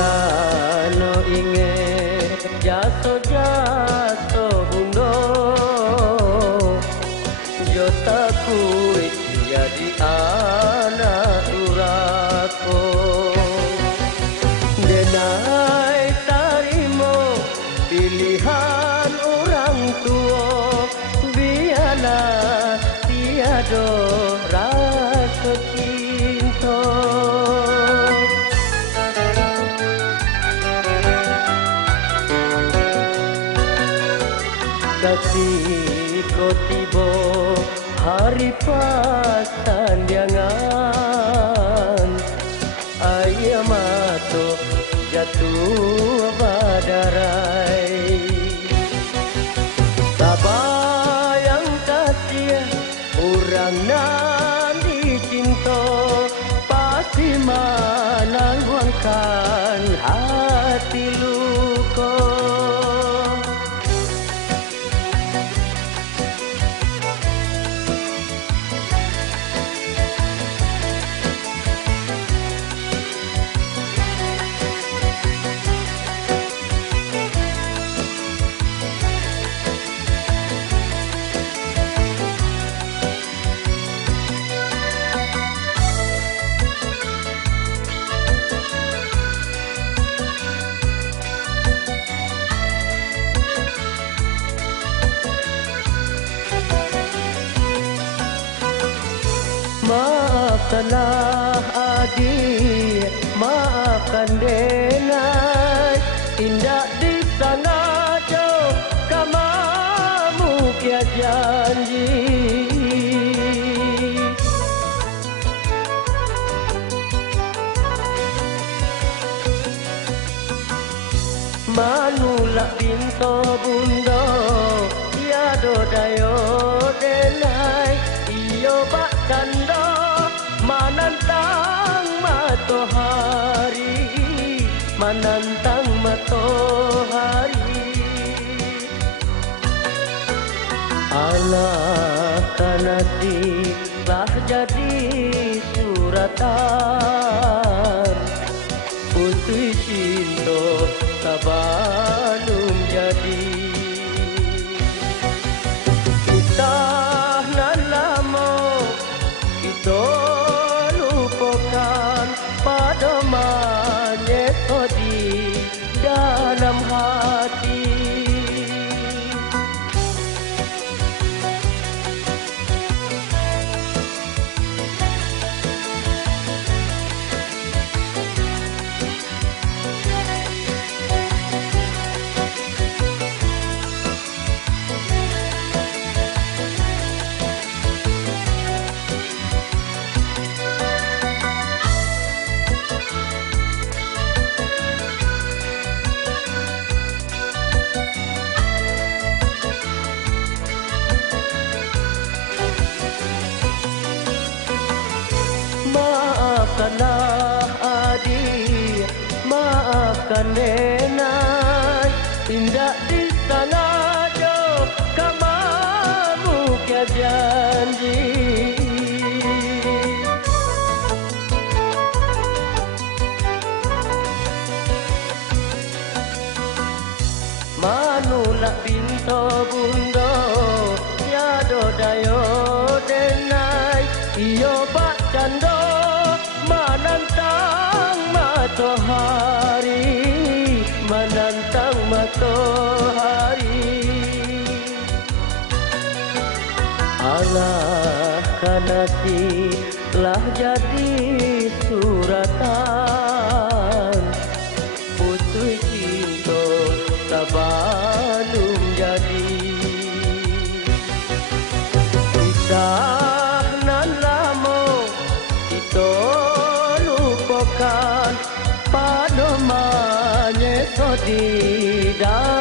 Rano inge jaso bundo Jota kuit jadi anak durako Denai tarimo pilihan orang tua Biarlah tiada rasa cinta Kasih ko tiba hari pasandiangan Ayah mato jatuh badarai Sabayang kasih orang nan dicinta Pasti menangguangkan hati luka Maafkanlah adik, maafkan denai Tindak disengaja kamamu kia janji Manulak pinto bunda tiada dayo denai Iyo bak canda menantang matahari Menantang matahari Allah kanasi telah jadi suratan Putri cinta sabalum jadi Kita nan lama kita lupakan pada manyeto di dalam hati Maafkanlah adik, maafkan denai Tindak disengaja kamamu kia janji Manulak pinto bunda tiada dayo denai Iyo bak canda menantang matahari Menantang matahari Allah kanasi telah jadi suratan Putri cinta sabalum jadi Kisah nan lama kita lupakan pada manyeto di dalam